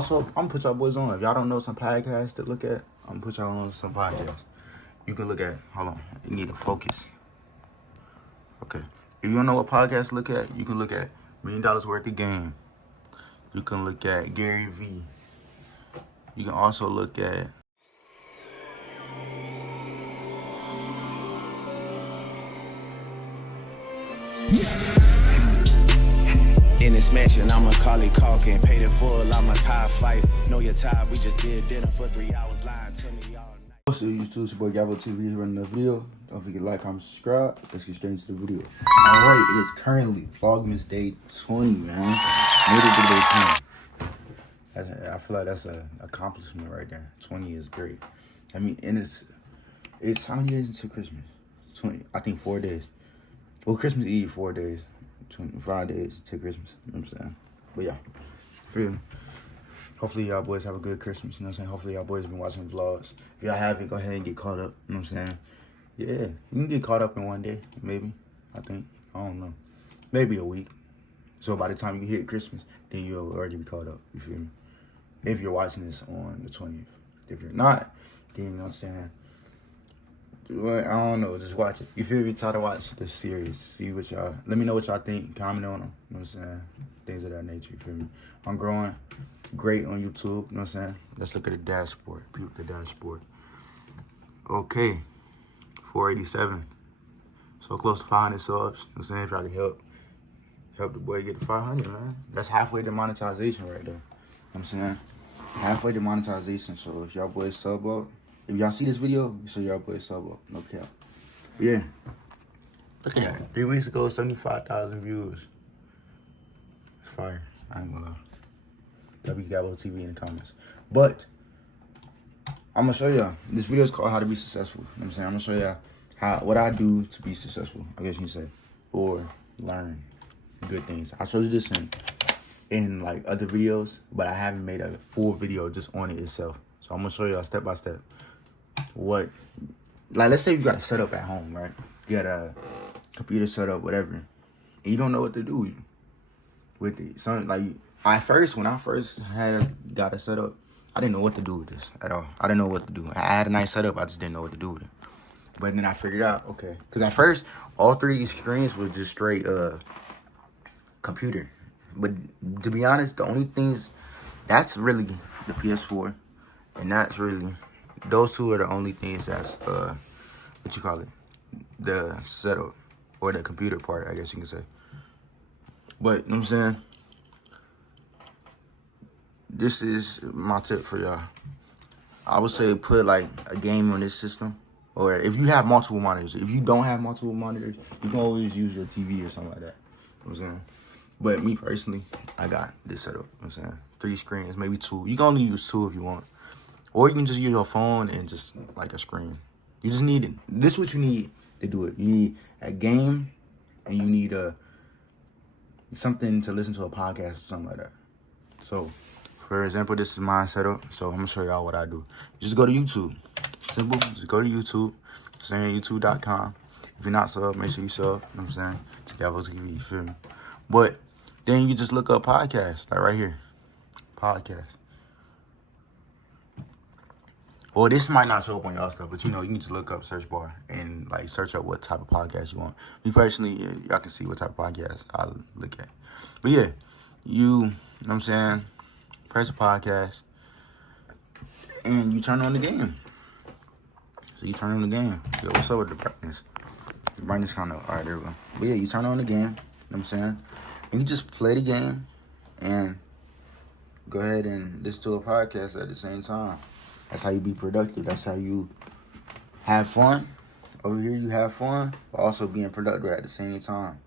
Also, I'm gonna put y'all boys on. If y'all don't know some podcasts to look at, I'm gonna put y'all on some podcasts. You can look at, hold on, you need to focus. Okay. If you don't know what podcasts to look at, you can look at $1 Million Worth of Game. You can look at Gary V. You can also look at in this mansion, I'm a Macaulay Culkin, paid in full, I'm a Kai Fight. Know your time, we just did dinner for 3 hours, lying to me all night. What's up, YouTube? It's your boy Gavo TV here in the video. Don't forget to like, comment, subscribe. Let's get straight into the video. Alright, it is currently Vlogmas Day 20, man. Made it to day 20. I feel like that's an accomplishment right there. 20 is great. I mean, and it's how many days until Christmas? 20, I think 4 days. Well, Christmas Eve, 4 days. 25 days to Christmas, you know what I'm saying? But yeah, feel me? Hopefully y'all boys have a good Christmas, you know what I'm saying? Hopefully y'all boys been watching vlogs. If y'all haven't, go ahead and get caught up, you know what I'm saying? Yeah, you can get caught up in one day, maybe, I think. I don't know. Maybe a week. So by the time you hit Christmas, then you'll already be caught up, you feel me? If you're watching this on the 20th. If you're not, then you know what I'm saying? I don't know, just watch it. You feel me? Try to watch the series. See what y'all, let me know what y'all think. Comment on them, you know what I'm saying? Things of that nature, you feel me? I'm growing great on YouTube, you know what I'm saying? Let's look at the dashboard. Peep the dashboard. Okay, 487. So close to 500 subs, you know what I'm saying? If y'all can help the boy get to 500, man. That's halfway to monetization right there. You know what I'm saying? Halfway to monetization, so if y'all boys sub up, if y'all see this video, so y'all boys sub up, no cap. But yeah, look at that. 3 weeks ago, 75,000 views. It's fire. I ain't gonna lie. Gavo TV in the comments. But I'm gonna show y'all. This video is called How to Be Successful. You know what I'm saying? I'm gonna show y'all what I do to be successful, I guess you can say, or learn good things. I showed you this in like other videos, but I haven't made a full video just on it itself. So I'm gonna show y'all step by step what, like, let's say you got a setup at home, right? You got a computer set up, whatever, and you don't know what to do with it. Something like, when I first got a setup, I didn't know what to do with this at all. I didn't know what to do. I had a nice setup, I just didn't know what to do with it. But then I figured out, okay, because at first all 3 of these screens was just straight computer. But to be honest, the only things, that's really the PS4, and that's really, those two are the only things that's what you call it, the setup or the computer part, I guess you can say. But you know what I'm saying, this is my tip for y'all. I would say put like a game on this system, or if you have multiple monitors. If you don't have multiple monitors, you can always use your TV or something like that. You know what I'm saying? But me personally, I got this setup. You know what I'm saying? 3 screens, maybe 2. You can only use 2 if you want. Or you can just use your phone and just like a screen. You just need it. This is what you need to do it. You need a game, and you need something to listen to, a podcast or something like that. So, for example, this is my setup. So I'm gonna show y'all what I do. Just go to YouTube. Simple. Just go to YouTube. Saying YouTube.com. If you're not sub, make sure you sub. You know what I'm saying? To Gavo TV. You feel me? But then you just look up podcasts, like right here. Podcast. Well, this might not show up on y'all stuff, but you know, you can just look up search bar and like search up what type of podcast you want. Me personally, y'all can see what type of podcast I look at. But yeah, you know what I'm saying? Press a podcast and you turn on the game. So you turn on the game. Yo, what's up with the brightness? The brightness kind of, all right, there we go. But yeah, you turn on the game, you know what I'm saying? And you just play the game and go ahead and listen to a podcast at the same time. That's how you be productive. That's how you have fun. Over here, you have fun, but also being productive at the same time.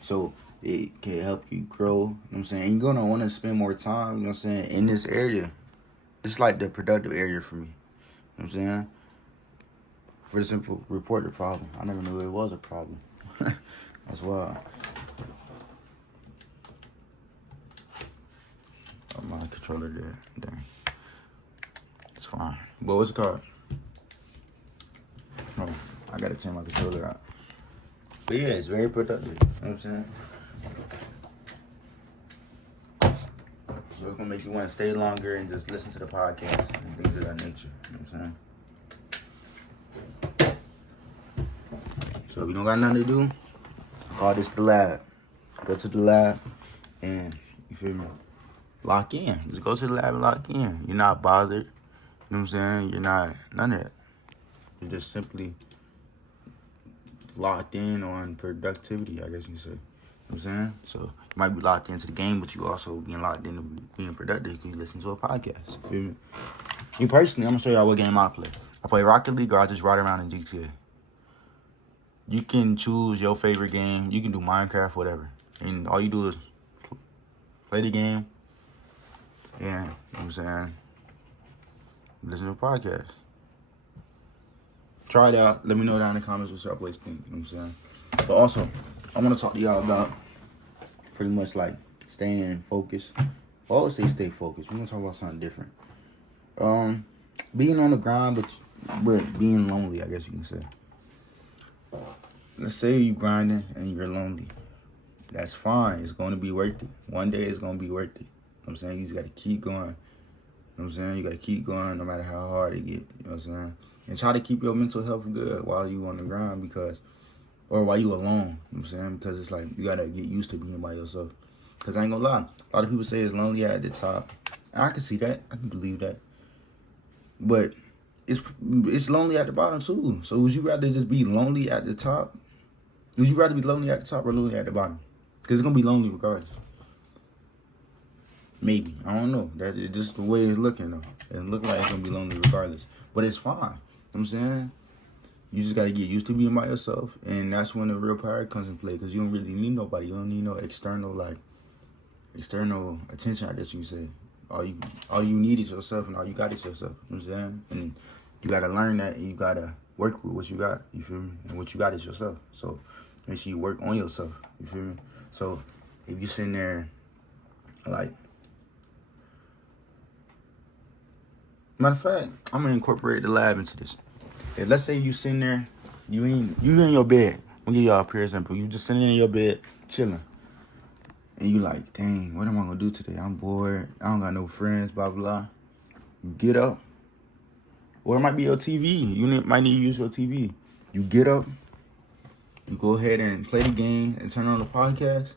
So it can help you grow, you know what I'm saying? And you're going to want to spend more time, you know what I'm saying, in this area. It's like the productive area for me, you know what I'm saying? For the simple, report the problem. I never knew it was a problem. That's wild. Oh, my controller there, dang. It's fine. But what's it called? Oh, I gotta turn my controller out. But yeah, it's very productive. You know what I'm saying? So So it's gonna make you want to stay longer and just listen to the podcast and things of that nature. You know what I'm saying? So if you don't got nothing to do, call this the lab. Go to the lab and, you feel me, lock in. Just go to the lab and lock in. You're not bothered. You know what I'm saying? You're not, none of that. You're just simply locked in on productivity, I guess you can say. You know what I'm saying? So you might be locked into the game, but you also being locked into being productive because you listen to a podcast. You feel me? Me personally, I'm going to show y'all what game I play. I play Rocket League or I just ride around in GTA. You can choose your favorite game. You can do Minecraft, whatever. And all you do is play the game. And, you know what I'm saying? Listen to a podcast. Try it out. Let me know down in the comments what y'all boys think. You know what I'm saying? But also, I want to talk to y'all about pretty much like staying focused. I always say stay focused. We're going to talk about something different. Being on the grind, but being lonely, I guess you can say. Let's say you're grinding and you're lonely. That's fine. It's going to be worth it. One day it's going to be worth it. You know what I'm saying? You just got to keep going. You know what I'm saying? You got to keep going no matter how hard it get. You know what I'm saying? And try to keep your mental health good while you on the grind or while you alone. You know what I'm saying? Because it's like you got to get used to being by yourself. Because I ain't going to lie. A lot of people say it's lonely at the top. And I can see that. I can believe that. But it's lonely at the bottom too. So would you rather just be lonely at the top? Would you rather be lonely at the top or lonely at the bottom? Because it's going to be lonely regardless. Maybe. I don't know. That's just the way it's looking, though. It look like it's going to be lonely regardless. But it's fine. You know what I'm saying? You just got to get used to being by yourself. And that's when the real power comes in play. Because you don't really need nobody. You don't need no external attention, I guess you can say. All you need is yourself, and all you got is yourself. You know what I'm saying? And you got to learn that, and you got to work with what you got. You feel me? And what you got is yourself. So make sure you work on yourself. You feel me? So if you sitting there, like, matter of fact, I'm gonna incorporate the lab into this. If let's say you sitting there, you in your bed. I'm gonna give y'all a pure example. You just sitting in your bed, chilling, and you like, dang, what am I gonna do today? I'm bored. I don't got no friends. Blah blah. You get up, or it might be your TV. You might need to use your TV. You get up. You go ahead and play the game and turn on the podcast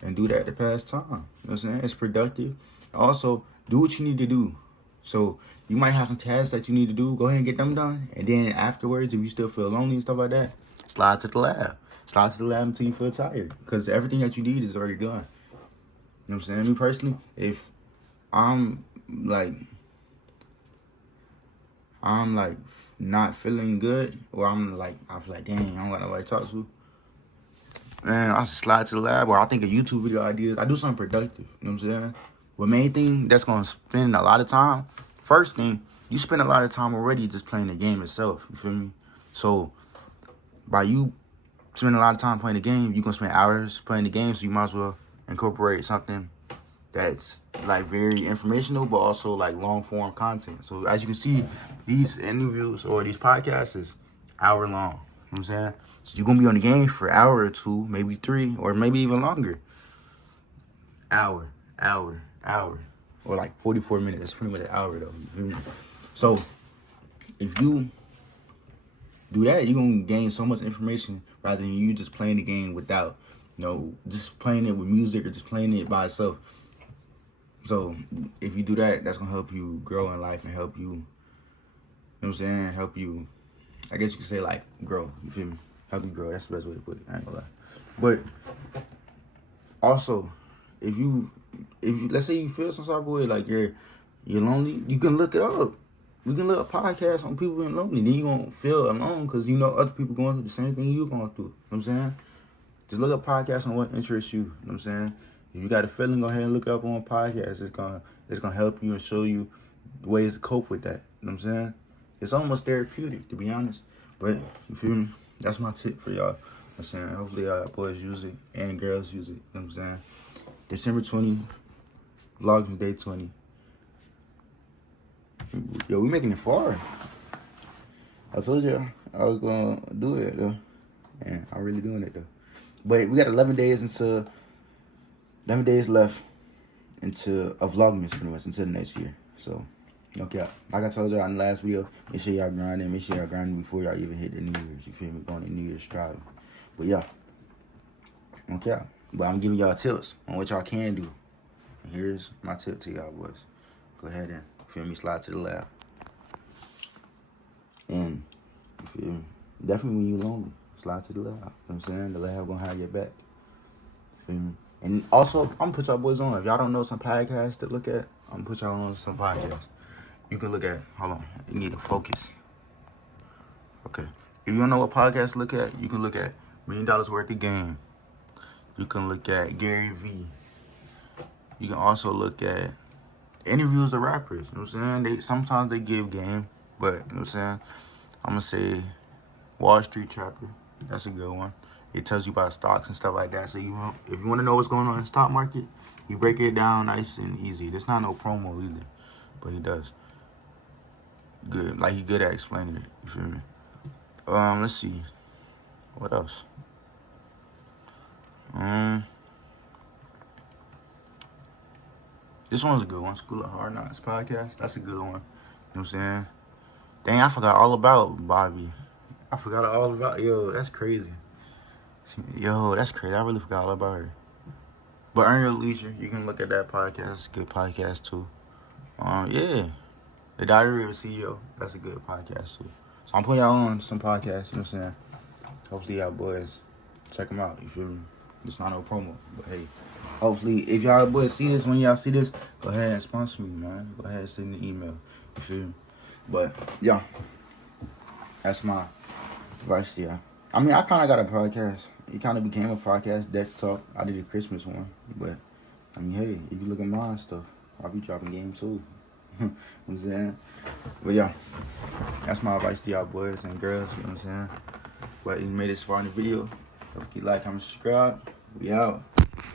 and do that to pass time. You know what I'm saying? It's productive. Also, do what you need to do. So you might have some tasks that you need to do. Go ahead and get them done. And then afterwards, if you still feel lonely and stuff like that, slide to the lab. Slide to the lab until you feel tired. Because everything that you need is already done. You know what I'm saying? Me personally, if I'm like not feeling good, or I feel like, dang, I don't got nobody to talk to, man, I just slide to the lab, or I think of YouTube video ideas. I do something productive, you know what I'm saying? But main thing that's going to spend a lot of time, first thing, you spend a lot of time already just playing the game itself, you feel me? So by you spending a lot of time playing the game, you're going to spend hours playing the game, so you might as well incorporate something that's like very informational, but also like long form content. So as you can see, these interviews or these podcasts is hour long. You know what I'm saying? So you're gonna be on the game for an hour or two, maybe 3, or maybe even longer. Hour, or like 44 minutes. That's pretty much an hour though. You feel me? So if you do that, you're gonna gain so much information rather than you just playing the game without, just playing it with music or just playing it by itself. So if you do that, that's gonna help you grow in life and help you, you know what I'm saying? Help you, I guess you could say, like, grow. You feel me? Help you grow. That's the best way to put it. I ain't gonna lie. But also, if you let's say you feel some sort of way, like you're lonely, you can look it up. We can look up podcasts on people being lonely. Then you gonna feel alone because you know other people going through the same thing you going through. You know what I'm saying? Just look up podcasts on what interests you. You know what I'm saying? If you got a feeling, go ahead and look it up on a podcast. It's gonna help you and show you ways to cope with that. You know what I'm saying? It's almost therapeutic, to be honest. But you feel me? That's my tip for y'all. I'm saying, hopefully y'all boys use it and girls use it. You know what I'm saying? December 20, Vlogmas Day 20. Yo, we making it far. I told you I was gonna do it though. And I'm really doing it though. But we got 11 days left into a Vlogmas pretty much until the next year. So, okay, like I told y'all in the last video, make sure y'all grinding. Make sure y'all grinding before y'all even hit the New Year's. You feel me? Going to New Year's striving. But yeah, okay. But I'm giving y'all tips on what y'all can do. And here's my tip to y'all boys. Go ahead and, you feel me, slide to the lab. And, you feel me, definitely when you lonely, slide to the lab. You know what I'm saying? The lab gonna have your back. You feel me? And also, I'm gonna put y'all boys on. If y'all don't know some podcasts to look at, I'm gonna put y'all on some podcasts. You can look at, hold on, you need to focus. Okay. If you don't know what podcasts to look at, you can look at $1 Million Worth of Game. You can look at Gary V. You can also look at interviews of rappers. You know what I'm saying? Sometimes they give game, but you know what I'm saying? I'm gonna say Wall Street Chapter. That's a good one. It tells you about stocks and stuff like that. So if you want to know what's going on in the stock market, he break it down nice and easy. There's not no promo either, but he does. Good, like he good at explaining it. You feel me? Let's see. What else? This one's a good one. School of Hard Knocks podcast. That's a good one. You know what I'm saying? Dang, I forgot all about Bobby. I forgot all about, yo, that's crazy. Yo, that's crazy. I really forgot all about her. But Earn Your Leisure, you can look at that podcast. It's a good podcast too. Yeah. The Diary of a CEO. That's a good podcast too. So I'm putting y'all on some podcasts, you know what I'm saying? Hopefully y'all boys check them out. You feel me? It's not no promo, but hey. Hopefully, if y'all boys see this, when y'all see this, go ahead and sponsor me, man. Go ahead and send an email. You feel me? But, yeah. That's my advice to y'all. I mean, I kind of got a podcast. It kind of became a podcast. That's Talk. I did a Christmas one. But, I mean, hey, if you look at mine stuff, I'll be dropping games too. You know what I'm saying? But, yeah. That's my advice to y'all boys and girls. You know what I'm saying? But you made this far in the video. Don't forget to like, comment, subscribe. We out.